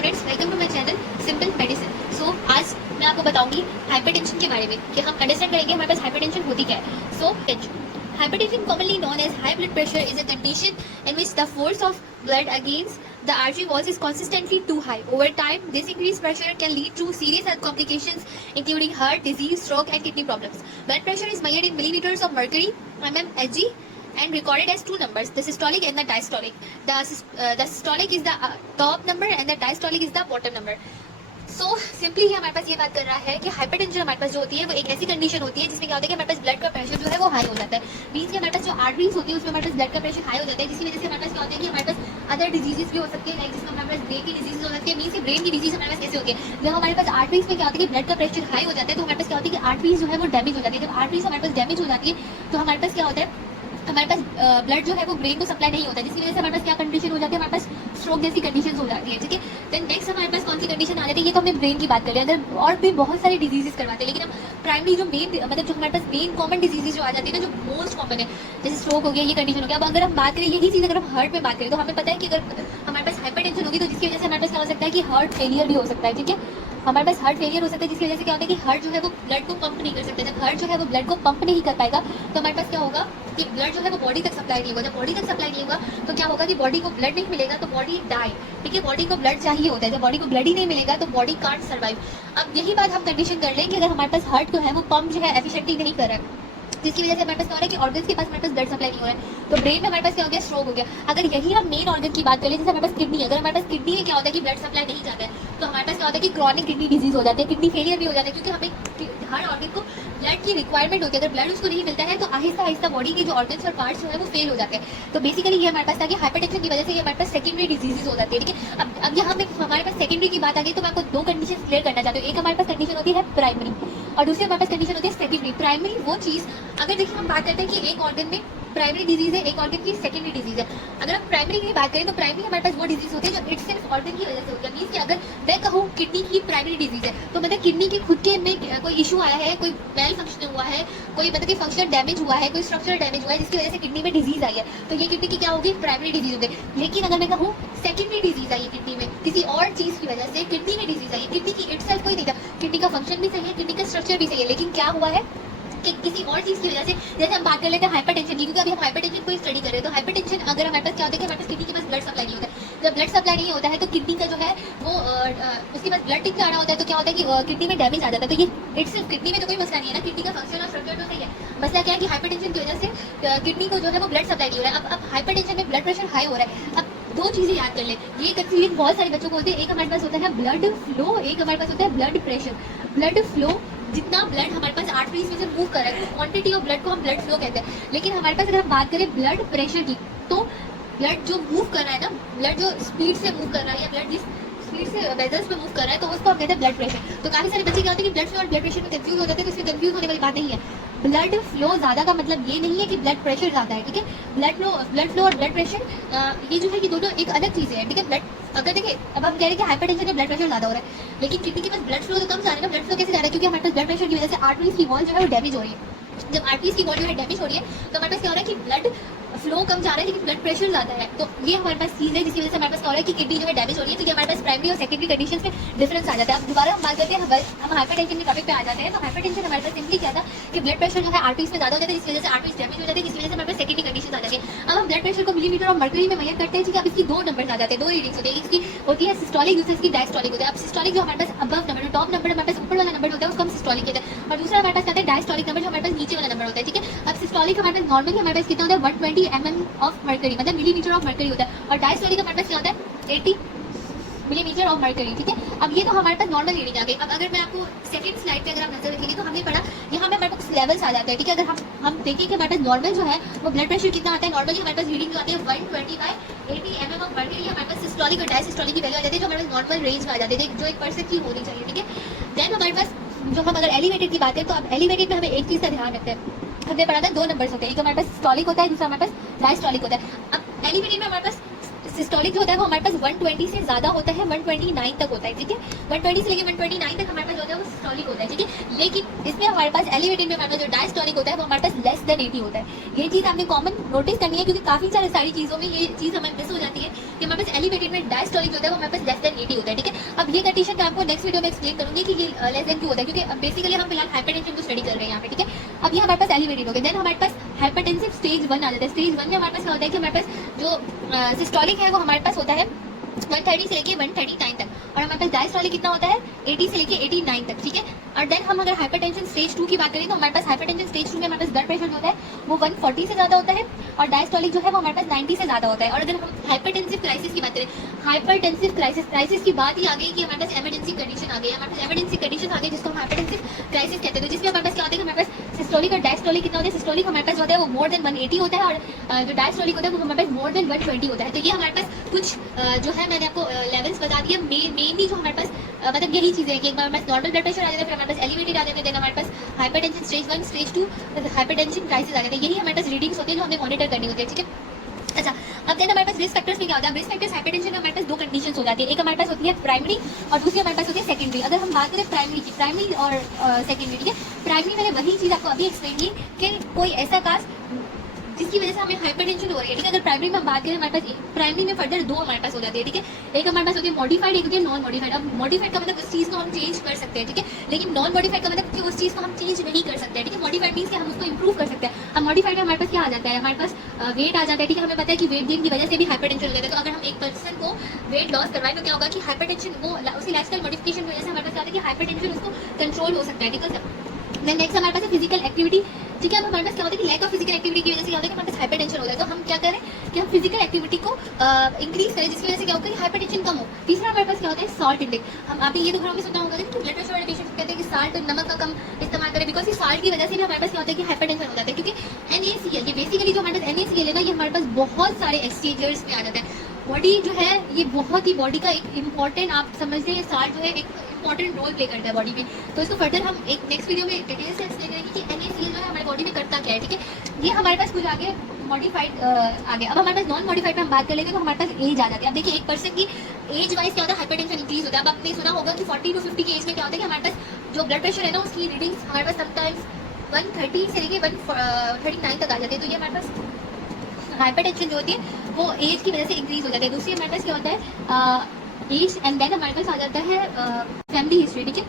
Students, welcome to my channel simple medicine. So आज मैं आपको बताऊंगी हाइपरटेंशन के बारे में कि हम अंडरस्टैंड करेंगे हमारे पास हाइपरटेंशन होती क्या है। सो hypertension, commonly known as high blood pressure, is a condition in which the force of blood against the artery walls is consistently too high. Over time, this increased pressure can lead to serious health complications, including heart disease, stroke, and kidney problems. Blood pressure is measured in millimeters of mercury (mmHg) and recorded as two numbers: the systolic and the diastolic. The systolic is the top number, and the diastolic is the bottom number. So simply ही हमारे पास ये बात कर रहा है कि hypertension हमारे पास जो होती है वो एक ऐसी कंडीशन होती है जिसमें क्या होता है कि हमारे पास ब्लड का प्रेशर जो है वो हाई हो जाता है। मीन्स कि हमारे पास जो आर्टरीज होती है उसमें हमारे पास ब्लड का प्रेशर हाई हो जाता है, जिसकी वजह से हमारे पास क्या होता है कि हमारे पास अदर डिजीजेस भी हो सकती है, लाइक जिसमें हमारे पास ब्रेन की डिजीज हो सकती है। मीन्स ब्रेन की डिजीज हमारे पास कैसे होती है, जब हमारे पास आर्टरीज में क्या होता है कि ब्लड का प्रेशर हाई हो जाता है तो हमारे पास क्या होता है कि आर्टरीज जो है वो डैमेज हो जाती है। जब आर्टरीज हमारे पास डैमेज हो जाती है तो हमारे पास क्या होता है, हमारे पास ब्लड जो है वो ब्रेन को सप्लाई नहीं होता है, जिसकी वजह से हमारे पास क्या कंडीशन हो जाती है, हमारे पास स्ट्रोक जैसी कंडीशन हो जाती है। ठीक है, देन नेक्स्ट हमारे पास कौन सी कंडीशन आ जाती है, ये तो हमने ब्रेन की बात कर लिया। अगर और भी बहुत सारी डिजीजेस करवाते हैं, लेकिन हम प्राइमरी जो मेन मतलब जो हमारे पास मेन कॉमन डिजीजेज जो आ जाती है ना, जो मोस्ट कॉमन है, जैसे स्ट्रोक हो गया, ये कंडीशन हो गया। अब अगर हम बात करें यही चीज़ अगर हम हार्ट में बात करें तो हमें पता है कि अगर हमारे पास हाइपरटेंशन होगी तो जिसकी वजह से हमारे पास क्या हो सकता है कि हार्ट फेलियर भी हो सकता है। ठीक है, हमारे पास हार्ट फेलियर हो सकता है, जिसकी वजह से क्या होता है कि हार्ट जो है वो ब्लड को पंप नहीं कर सकता। जब हार्ट जो है वो ब्लड को पंप नहीं कर पाएगा तो हमारे पास क्या होगा कि ब्लड जो है वो बॉडी तक सप्लाई नहीं होगा। जब बॉडी तक सप्लाई नहीं होगा तो क्या होगा कि बॉडी को ब्लड नहीं मिलेगा तो बॉडी डाई। ठीक है, बॉडी को ब्लड चाहिए होता है, जब बॉडी को ब्लड ही नहीं मिलेगा तो बॉडी कांट सर्वाइव। अब यही बात हम कंडीशन कर लें कि अगर हमारे पास हार्ट जो है वो पंप जो है एफिशिएंटली नहीं कर रहा है, जिसकी वजह से हमारे पास क्या हो रहा है कि ऑर्गन्स के पास हमारे पास ब्लड सप्लाई नहीं हो रहा है, तो ब्रेन में हमारे पास क्या हो गया, स्ट्रोक हो गया। अगर यही हम मेन ऑर्गन की बात करें, जैसे हमारे पास किडनी है, अगर हमारे पास किडनी में क्या होता है कि ब्लड सप्लाई नहीं जाता है तो हमारे पास क्या होता है कि क्रॉनिक किडनी डिजीज हो जाती है, किडनी फेलियर भी हो जाता है, क्योंकि हमें हर ऑर्गन को ब्लड की रिक्वायरमेंट होती है। अगर ब्लड उसको नहीं मिलता है तो आहिस्ता आहिस्ता बॉडी के जो ऑर्गन्स और पार्ट्स जो है वो फेल हो जाते हैं। तो बेसिकली ये हमारे पास था कि हाइपरटेंशन की वजह से ये हमारे पास सेकेंडरी डिजीजेज हो जाती है। ठीक है, अब यहाँ में हमारे पास सेकेंडरी की बात आ गई तो मैं आपको दो कंडीशन क्लियर करना चाहती हूँ। एक हमारे पास कंडीशन होती है प्राइमरी और दूसरी हमारे पास कंडीशन होती है सेकेंडरी। प्राइमरी वो चीज़, अगर देखिए हम बात करते हैं कि एक ऑर्गन में प्राइमरी डिजीज है, एक ऑर्गन की सेकेंडरी डिजीज है। अगर हम प्राइमरी की बात करें तो प्राइमरी हमारे पास वो डिजीज होती है जो इट सिर्फ ऑर्गन की वजह से होती है। मीन्स कि अगर मैं कहूँ किडनी की प्राइमरी डिजीज है तो मतलब किडनी के खुद के में कोई इशू आया है, कोई मेल फंक्शन हुआ है, कोई मतलब कि फंक्शन डैमेज हुआ है, कोई स्ट्रक्चर डैमेज हुआ है, जिसकी वजह से किडनी में डिजीज आई है, तो ये किडनी की क्या होगी, प्राइमरी डिजीज होगी। लेकिन अगर मैं कहूँ सेकेंडरी डिजीज आई है किडनी में, किसी और चीज की वजह से किडनी में डिजीज आई है, किडनी की इटसेल्फ कोई नहीं था, किडनी का फंक्शन भी सही है, किडनी का स्ट्रक्चर भी सही है, लेकिन क्या हुआ है कि किसी और चीज़ की वजह से, जैसे हम बात कर लेते हैं हाइपरटेंशन की, क्योंकि अभी हम हाइपरटेंशन को स्टडी कर रहे हैं। तो हाइपरटेंशन अगर हमारे पास क्या होता है कि हमारे पास किडनी के पास ब्लड सप्लाई नहीं होता है, जब ब्लड सप्लाई नहीं होता है तो किडनी का जो है वो उसके पास ब्लड टिक आ रहा होता है, तो क्या होता है कि किडनी में डैमेज आ जाता है। तो ये इट्स किडनी में तो कोई मसला नहीं है ना, किडनी का फंक्शन और स्ट्रक्चर तो सही है। मसला क्या है कि हाइपरटेंशन की वजह से किडनी को जो है वो ब्लड सप्लाई नहीं हो रहा है। अब हाइपरटेंशन में ब्लड प्रेशर हाई हो रहा है। अब दो चीज़ें याद कर ले, ये कंफ्यूजन बहुत सारे बच्चों को होती है। एक हमारे पास होता है ब्लड फ्लो, एक हमारे पास होता है ब्लड प्रेशर। ब्लड फ्लो, जितना ब्लड हमारे पास आर्टरीज में से मूव कर रहा है, क्वांटिटी ऑफ ब्लड को हम ब्लड फ्लो कहते हैं। लेकिन हमारे पास अगर हम बात करें ब्लड प्रेशर की, तो ब्लड जो मूव कर रहा है ना, ब्लड जो स्पीड से मूव कर रहा है या ब्लड जिस स्पीड से वेजल्स में मूव कर रहा है, तो उसको हम कहते हैं ब्लड प्रेशर। तो काफी सारे बच्चे क्या होते हैं कि ब्लड फ्लो और ब्लड प्रेशर में कंफ्यूज हो जाते हैं, तो इसमें कंफ्यूज होने वाली बात नहीं है। ब्लड फ्लो ज़्यादा का मतलब ये नहीं है कि ब्लड प्रेशर ज़्यादा है। ठीक है, ब्लड फ्लो और ब्लड प्रेशर ये जो है कि दोनों एक अलग चीज़ें हैं। ठीक है, ब्लड अगर देखिए, अब हम कह रहे हैं कि हाइपरटेंशन में ब्लड प्रेशर ज़्यादा हो रहा है, लेकिन किडनी के पास ब्लड फ्लो तो कम जा रहा है ना। ब्लड फ्लो कैसे जा रहा है, क्योंकि हमारे पास ब्लड प्रेशर की वजह से आर्टरीज की वॉल जो है वो डैमेज हो रही है। जब आर्टरीज की वॉल जो है डैमेज हो रही है तो हमारे पास क्या हो रहा है कि ब्लड फ्लो कम जा रहा है लेकिन ब्लड प्रेशर ज़्यादा है। तो ये हमारे पास चीज़ है जिसकी वजह से हमारे पास क्या हो रहा है कि किडनी जो है डैमेज हो रही है। तो ये हमारे पास प्राइमरी और सेकेंडरी कंडीशन में डिफरेंस आ जाता है। अब दोबारा हम बात करते हैं, हम हाइपरटेंशन के टॉपिक पे आ जाते हैं। तो हाइपरटेंशन हमारे पास सिंपली क्या था कि ब्लड प्रेशर जो है आर्टरीज में ज़्यादा हो जाता है, जिसकी वजह से आर्टरीज डैमेज हो जाती है, जिसकी वजह से हमारे पास सेकेंडरी कंडीशन आ जाती है। अब हम ब्लड प्रेशर को मिलीमीटर और मर्करी में मेजर करते हैं। ठीक है, अब इसकी दो नंबर आ जाते हैं, दो रीडिंग्स होती है। इसकी होती है सिस्टोलिक, दूसरी इसकी डायस्टोलिक होती है। अब सिस्टोलिक जो हमारे पास अबव नंबर, टॉप नंबर हमारे पास ऊपर वाला नंबर होता है, उसको हम सिस्टोलिक कहते हैं। और दूसरा हमारे पास आता है डायस्टोलिक नंबर, जो हमारे पास नीचे वाला नंबर होता है। ठीक है, अब सिस्टोलिक हमारे पास नॉर्मली हमारे पास कितना होता है 120 mm ऑफ मर्करी, मतलब मिलीमीटर ऑफ मर्करी होता है। और डायस्टोलिक हमारे पास क्या होता है 80 मिलीमीटर ऑफ मर्करी। ठीक है, अब ये तो हमारे पास नॉर्मल रीडिंग आ गई। अब अगर मैं आपको सेकंड स्लाइड पे अगर आप नजर रखेंगे तो हमने पढ़ा यहाँ पे हमारे पास लेवल्स आ जाते हैं। ठीक है, अगर हम देखें कि हमारे पास नॉर्मल जो है वो ब्लड प्रेशर कितना आता है, नॉर्मली हमारे पास रीडिंग जो आती है 120/80 mm ऑफ मर्करी। हमारे पास सिस्टोलिक और डायसिस्टोलिक की वैल्यू आ जाती है जो हमारे पास नॉर्मल रेंज में आ जाती है, जो एक पर्सन की होनी चाहिए। ठीक है, देन हमारे पास जो हम अगर एलिवेटेड की बात करें तो अब एलिवेटेड में हमें एक चीज़ का ध्यान रखते हैं, हमने पढ़ा था दो नंबर्स होते हैं, एक हमारे पास सिस्टोलिक होता है, दूसरा हमारे पास डायस्टोलिक होता है। अब एलिवेटेड में हमारे पास सिस्टोलिक जो होता है वो हमारे पास 120 से ज़्यादा होता है, 129 तक होता है, ठीक है। 120 से लेके 129 तक हमारे पास जो होता है वो सिस्टोलिक होता है, ठीक है। लेकिन इसमें हमारे पास एलिवेटेड में हमारे पास जो डायस्टोलिक होता है वो हमारे पास लेस देन 80 होता है। ये चीज़ आपने कॉमन नोटिस करनी है, क्योंकि काफ़ी सारी चीज़ों में ये चीज़ हमें मिस हो जाती है कि हमारे पास एलिवेटेड में डायस्टोलिक होता है वो हमारे पास लेस देन 80 होता है, ठीक है। अब ये कंडीशन मैं आपको नेक्स्ट वीडियो में एक्सप्लेन करूँगी कि ये लेस देन क्यों होता है, क्योंकि बेसिकली हम फिलहाल हाइपरटेंशन को स्टडी कर रहे हैं यहाँ पे, ठीक है। अब ये हमारे पास एलिवेटेड हो गया, देन हमारे पास हाइपरटेंसिव स्टेज 1 आ जाता है। स्टेज 1 में हमारे पास क्या होता है कि हमारे पास जो सिस्टोलिक है वो हमारे पास होता है 130 से लेके 139 तक, और हमारे पास डायस्टोलिक कितना होता है 80 से लेके 89 तक, ठीक है। और देन हम अगर हाइपरटेंशन स्टेज 2 की बात करें तो हमारे पास हाइपरटेंशन स्टेज 2 में हमारे पास ब्लड प्रेशर जो होता है वो 140 से ज़्यादा होता है, और डायस्टोलिक जो है वो हमारे पास 90 से ज़्यादा होता है। और अगर हम हाइपरटेंसिव क्राइसिस की बात करें, हाइपरटेंसिव क्राइसिस की बात ही आ गई कि हमारे पास इमरजेंसी कंडीशन आ गई, हमारे पास इमरजेंसी कंडीशन आ गई जिसको हम हाइपरटेंसिव क्राइसिस कहते हैं। तो जिसमें हमारे पास क्या होता है कि हमारे पास सिस्टोलिक और डायस्टोलिक कितना होता है, सिस्टोलिक हमारे पास जो होता है वो मोर देन 180 होता है, और जो डायस्टोलिक होता है वो हमारे पास मोर देन 120 होता है। तो ये हमारे पास कुछ जो है मैंने आपको लेवल्स बता दिए। मेनली जो हमारे पास मतलब यही चीज़ें हैं कि एक बार हमारे पास नॉर्मल ब्लड प्रेशर आ जाता है, फिर हमारे पास एलिवेटेड आ जाते हैं, देन हमारे पास hypertension stage 1 stage 2 hypertension crisis आ जाते हैं। यही हमारे पास रीडिंग्स होती है जो हमें मॉनिटर करनी होती है, ठीक है। अच्छा, अब देन हमारे पास रिस्क फैक्टर्स में क्या होता है, रिस्क फैक्टर्स हाइपरटेंशन में हमारे पास दो कंडीशंस हो जाती है, एक हमारे पास होती है प्राइमरी और दूसरी हमारे पास होती है सेकेंडरी। अगर हम बात करें प्राइमरी की, प्राइमरी और सेकेंडरी, ठीक है। प्राइमरी मैंने वही चीज़ आपको अभी एक्सप्लेन की कि कोई ऐसा काज जिसकी वजह से हमें हाइपरटेंशन हो रही है, ठीक है। अगर प्राइमरी में हम बात करें हमारे पास प्राइमरी में फर्दर दो हमारे पास हो जाती है, ठीक है। एक हमारे पास होती है मॉडिफाइड, एक होती है नॉन मॉडिफाइड। अब मॉडिफाइड का मतलब उस चीज़ को हम चेंज कर सकते हैं, ठीक है, लेकिन नॉन मॉडिफाइड का मतलब कि उस चीज़ को हम चेंज नहीं कर सकते हैं, ठीक है। मॉडिफाइड मीन्स कि हम उसको इंप्रूव कर सकते हैं। अब मॉडिफाइड में हमारे पास क्या आ जाता है, हमारे पास वेट आ जाता है, ठीक है। हमें पता है कि वेट गेन की वजह से भी हाइपरटेंशन हो जाता है। तो अगर हम एक पर्सन को वेट लॉस करवाएं तो क्या होगा कि हाइपरटेंशन वो उसी लाइफस्टाइल मॉडिफिकेशन की वजह से हमारे पास क्या होता है कि हाइपरटेंशन उसको कंट्रोल हो सकता है, ठीक है। देन नेक्स्ट हमारे पास है फिजिकल एक्टिविटी, ठीक है। अब हमारे पास क्या होता है कि लैक ऑफ फिजिकल एक्टिविटी की वजह से क्या होता है कि हमारे पास हाइपरटेंशन हो जाए। तो हम क्या करें कि हम फिजिकल एक्टिविटी को इंक्रीज करें, जिसकी वजह से क्या होगा कि हाइपरटेंशन कम हो। तीसरा हमारे पास क्या होता है साल्ट इंटेक। हम आपने ये तो घरों में सुना होगा कि ब्लड प्रेशर वाले पेशेंट्स कहते हैं कि साल्ट नमक का कम इस्तेमाल करें, बिकॉज साल्ट की वजह से भी हमारे पास क्या होता है कि हाइपरटेंशन हो जाता है। क्योंकि NaCl ये बेसिकली जो हमारे पास NaCl है ना, ये हमारे पास बहुत सारे एक्सचेंजर्स में आ जाता है। बॉडी जो है ये बहुत ही बॉडी का एक इंपॉर्टेंट, आप समझते हैं साल्ट जो है एक इंपॉर्टेंट रोल प्ले करता है बॉडी में। तो इसको फर्दर हम एक नेक्स्ट वीडियो में डिटेल से एक्सप्लेन करेंगे कि NaCl जो है हमारी बॉडी में करता क्या है, ठीक है। ये हमारे पास कुछ आगे मॉडिफाइड आ गया। अब हमारे पास नॉन मॉडिफाइड में हम बात कर लेंगे तो हमारे पास एज आ जाती है। अब देखिए एक पर्सन की एज वाइज क्या होता है हाइपरटेंशन इंक्रीज होता है। अब आपने सुना होगा कि 40 to 50 की एज में क्या होता है कि हमारे पास जो ब्लड प्रेशर है ना उसकी रीडिंग्स हमारे पास समटाइम्स 130 से लेके 139 तक आ जाती है। तो ये हमारे पास हाइपरटेंशन जो होती है वो एज की वजह से इंक्रीज हो जाती है। दूसरी हमारे पास क्या होता है एज, एंड देन हमारे पास आ जाता है फैमिली हिस्ट्री, ठीक है।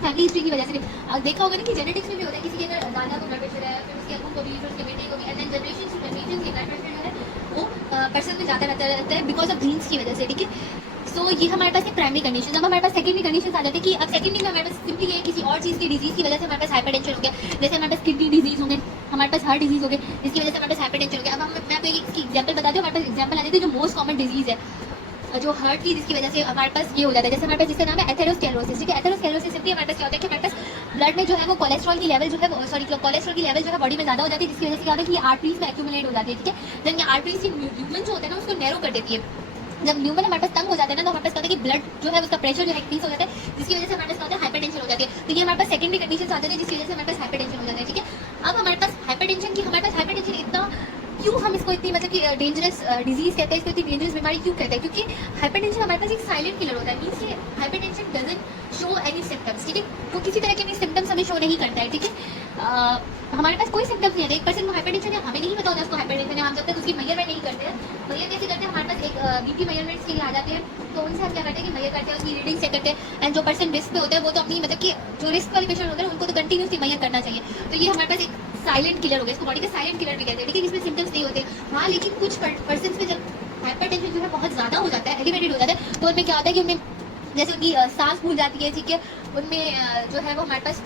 फैमिली हिस्ट्री की वजह से देखा होगा ना कि जेनेटिक्स में भी होता है, किसी के अगर दादा को ब्लड प्रेशर है, फिर उसके अबू को भी, फिर उसके बेटे को भी, and then generation to generation की ब्लड प्रेशर जो है वो पर्सन में जाता रहता है बिकॉज ऑफ जीन्स की वजह से, ठीक है। सो ये हमारे पास है प्राइमरी कंडीशन। अब हमारे पास सेकेंडरी कंडीशन आ जाती है कि अब सेकेंडरी में हमारे पास सिंपली ये किसी और चीज़ की डिजीज की वजह से हमारे पास हाइपरटेंशन हो गया। जैसे हमारे पास किडनी डिजीज हो गए, हमारे पास हार्ट डिजीज हो गए, जिसकी वजह से हमारे पास हाइपरटेंशन हो गया। अब मैं आपको एक एग्जाम्पल बता दूँ, हमारे पास एग्जाम्पल आ जाती है जो मोस्ट कॉमन डिजीज है जो हार्ट की, जिसकी वजह से हमारे पास ये हो जाता है। जैसे हमारे पास जिसका नाम है एथेरोस्क्लेरोसिस, ठीक है। एथेरोस्क्लेरोसिस सिंपली हमारे पास क्या होता है कि हमारे पास ब्लड में जो है वो कोलेस्ट्रॉल की लेवल जो है कोलेस्ट्रॉल की लेवल जो है बॉडी में ज़्यादा हो जाती है, जिसकी वजह से क्या होता है कि ये आर्टरीज में एक्यूमुलेट हो जाती है, ठीक है। देन ये आर्टरीज की ल्यूमन जो होता है ना उसको नैरो कर देती है। जब ल्यूमन हमारे पास तंग हो जाता है ना तो हमारे पास क्या होता है कि ब्लड जो है उसका प्रेशर जो है इंक्रीज हो जाता है, जिसकी वजह से हमारे पास क्या होता है हाइपरटेंशन हो जाती है। तो ये हमारे पास सेकेंडरी कंडीशन आ जाती है जिसकी वजह से हमारे पास हाइपरटेंशन हो जाता है, ठीक है। अब हमारे पास हाइपरटेंशन इतना क्यों हम इसको इतनी मतलब कि डेंजरस डिजीज कहते हैं, इसको इतनी डेंजरस बीमारी क्यों कहते हैं, क्योंकि हाइपरटेंशन हमारे पास एक साइलेंट किलर होता है। मीन्स कि hypertension doesn't show any symptoms, ठीक है। वो किसी तरह के भी सिम्टम्स हमें शो नहीं करता है, ठीक है। हमारे पास कोई सिम्टम्स नहीं है। एक पर्सन को हाइपरटेंशन है, हमें नहीं पता होता उसको हाइपरटेंशन है, हम जब तक उसकी मेजरमेंट नहीं करते हैं। मेजर कैसे करते हैं, हमारे पास एक बीपी मेजरमेंट्स के लिए आ जाते हैं, तो उनसे हम क्या करते हैं कि मेजर करते हैं, उसकी रीडिंग चेक करते हैं। एंड जो पर्सन रिस्क पे होता है वो तो अपनी मतलब कि जो रिस्क वाले पेशेंट होते हैं उनको तो कंटिन्यूसली मेजर करना चाहिए। तो ये हमारे पास एक साइलेंट किलर हो गया, इसको बॉडी का साइलेंट किलर भी कहते हैं, ठीक है। इसमें सिम्टम्स नहीं होते। हाँ, लेकिन कुछ पर्सन में जब हाइपरटेंशन जो है बहुत ज़्यादा हो जाता है, एलिवेटेड हो जाता है, तो उनमें क्या होता है कि उनमें जैसे उनकी सांस फूल जाती है, ठीक है। उनमें जो है वो हमारे पास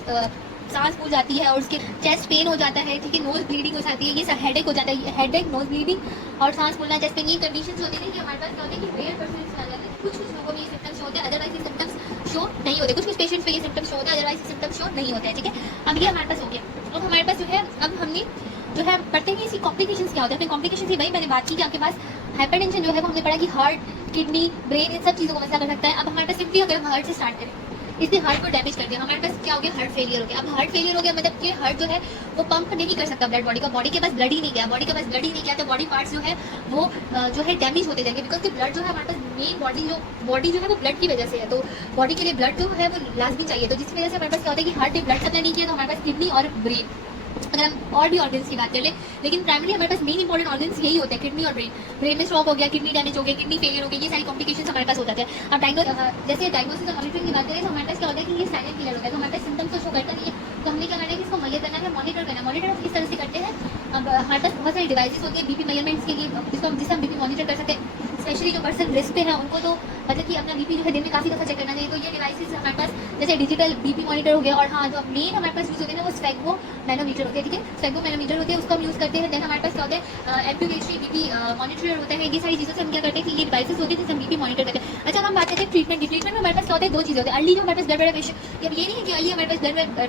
सांस फूल जाती है और उसके चेस्ट पेन हो जाता है, ठीक है। नोज ब्लीडिंग हो जाती है, ये सब हेडेक हो जाता है। हेडेक, नोज ब्लीडिंग और सांस फूलना, चेस्ट पेन, ये कंडीशंस होती है कि हमारे पास क्या होता है कि रेयर पर्सन में आ जाते हैं। कुछ लोगों में ये सिम्टम्स होते हैं, अदरवाइज ये सिम्टम्स शो नहीं होते। कुछ पेशेंट्स में ये सिम्टम्स शो होते हैं, अदरवाइज ये सिम्टम्स शो नहीं होते हैं, ठीक है। अब ये हमारे पास हो गया। अब हमारे पास जो है अब हमने जो है पढ़ते हैं इसकी कॉम्प्लिकेशंस क्या होते हैं। अपने कॉम्प्लिकेशन से वही मैंने बात की कि आपके पास हाइपरटेंशन जो है वो हमने पढ़ा कि हार्ट, किडनी, ब्रेन, इन सब चीज़ों को मसला कर सकता है। अब हमारे पास सिंपली अगर हम हार्ट से स्टार्ट करें इसने हार्ट को डैमेज कर दिया, हमारे पास क्या हो गया, हार्ट फेलियर हो गया। अब हार्ट फेलियर हो गया मतलब कि हार्ट जो है वो पंप नहीं कर सकता ब्लड बॉडी का, बॉडी के पास ब्लड ही नहीं गया, बॉडी के पास ब्लड ही नहीं गया तो बॉडी पार्ट्स जो है वो जो है डैमेज होते जाएंगे, बिकॉज कि ब्लड जो है हमारे पास मेन बॉडी जो है वो ब्लड की वजह से है, तो बॉडी के लिए ब्लड जो है वो लाजमी चाहिए। तो जिसकी वजह से हमारे पास क्या होता है कि हार्ट ने ब्लड सप्लाई नहीं किया तो हमारे पास किडनी और ब्रेन, अगर हम और भी ऑर्गन्स की बात कर ले, लेकिन प्राइमरी हमारे पास मेन इंपॉर्टेंट ऑर्गन्स यही होते हैं, किडनी और ब्रेन। ब्रेन में स्ट्रोक हो गया, किडनी डैमेज हो गया, किडनी फेलियर हो गई, ये सारी कॉम्प्लिकेशन हमारे पास हो जाते हैं। अब जैसे डायग्नोसिस और मॉनिटरिंग की बात करें तो हमारे पास क्या होता है कि ये साइलेंट किलर होता है, तो हमारे पास सिम्टम्स तो शो करता नहीं है, तो हमने क्या करना है कि इसको मैयर करना है, मॉनिटर करना है। मॉनिटर हम किस तरह से करते हैं, अब हमारे पास बहुत सारी डिवाइसेस होती है बीपी मेजरमेंट्स के लिए, जिससे हम बीपी मॉनिटर कर सकते हैं। स्पेशली जो पर्सन रिस्क पे है उनको तो मतलब कि अपना बीपी जो है दिन में काफ़ी दफ़ा चेक करना चाहिए, तो ये डिवाइसेस हमारे पास जैसे डिजिटल बीपी मॉनिटर हो गया, और हाँ जो मेन हमारे पास यूज़ होते हैं ना वो स्वेगो मैनोमीटर होते हैं, ठीक है, स्वेगो मैनोमीटर होते हैं, उसको हम यूज़ करते हैं। देन हमारे पास क्या होता है एम्प्यूलेटरी बीपी मॉनिटर होता है, ये सारी चीज़ों से हम क्या करते हैं कि ये डिवाइसेस होती है जिससे हम बीपी मॉनिटर करते हैं। अच्छा हम बात करते हैं ट्रीटमेंट की। ट्रीटमेंट में हमारे पास क्या होता है, दो चीज़ें होती है, अर्ली जो हमारे पास ब्लड पेशेंट, अब ये नहीं है कि अर्ली हमारे पास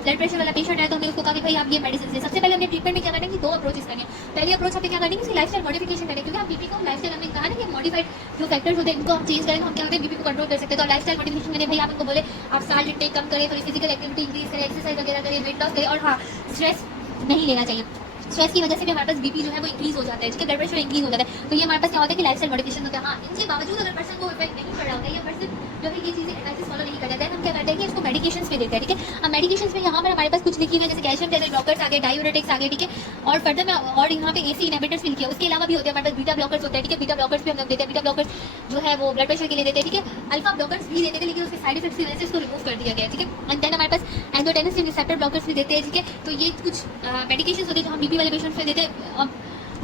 ब्लड प्रेशर वाला पेशेंट है तो हमें उसको कहा कि भाई आप ये मेडिसिन से। सबसे पहले हमने ट्रीटमेंट में क्या करना है कि दो अप्रोचेस करनी है। पहली अप्रोच हमें क्या करनी है कि लाइफस्टाइल मॉडिफिकेशन करें, क्योंकि हम बीपी को लाइफस्टाइल, हमने कहा ना कि मॉडिफाइड जो फैक्टर्स होते हैं इनको हम चेंज करें तो हम क्या होते हैं बीपी को कंट्रोल कर सकते हैं। तो लाइफस्टाइल मॉडिफिकेशन मैंने भाई आप उनको बोले आप साल्ट इंटेक कम करें, थोड़ी फिजिकल एक्टिविटी इंक्रीज करें, एक्सरसाइज वगैरह करें, वेट लॉस करें, और हाँ स्ट्रेस नहीं लेना चाहिए। स्ट्रेस की वजह से भी हमारे पास बीपी जो है वो इंक्रीज हो जाता है, जिसके ब्लड प्रेशर इंक्रीज हो जाता है। तो ये हमारे पास क्या होता है कि लाइफस्टाइल मॉडिफिकेशन होता है। हाँ इनके बावजूद अगर पर्सन को इफेक्ट नहीं पड़ रहा होता है या पर्सन जो है ये चीज़ें एडवाइसेस फॉलो नहीं करता है, हम क्या करते हैं कि इसको मेडिकेशंस पे देते हैं, ठीक है। अब मेडिकेशंस में यहाँ पर हमारे पास कुछ लिखी हुई है, जैसे कैल्शियम चैनल ब्लॉकर्स आगे, डायूरेटिक्स आगे, ठीक है, और फर्दर में और यहाँ पे एसी इनहिबिटर्स भी लिखे हैं। उसके अलावा भी होते हैं हमारे पास बीटा ब्लॉकर्स होते हैं, ठीक है, बीटा ब्लॉकर्स भी हम लोग देते हैं। बीटा ब्लॉकर्स जो है वो ब्लड प्रेशर के लिए देते हैं, ठीक है। अल्फा ब्लॉकर्स भी देते थे लेकिन उसके साइड इफेक्ट्स की वजह से उसको रिमूव कर दिया गया है, ठीक है। एंड देन हमारे पास एंजियोटेंसिन रिसेप्टर ब्लॉकर्स भी देते हैं, ठीक है। तो ये कुछ मेडिकेशंस होते हैं जो हम बीपी वाले पेशेंट्स पे देते हैं। अब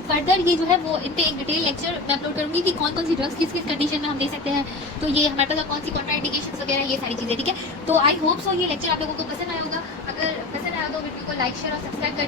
फर्दर ये जो है वो इन पे एक डिटेल लेक्चर मैं अपलोड करूँगी कि कौन कौन सी ड्रग्स किस किस कंडीशन में हम दे सकते हैं, तो ये हमारे पास कौन सी कॉन्ट्राइंडिकेशंस वगैरह ये सारी चीज़ें, ठीक है। तो आई होप सो ये लेक्चर आप लोगों को पसंद आया होगा। अगर पसंद आया तो वीडियो को लाइक शेयर और सब्सक्राइब कर दें।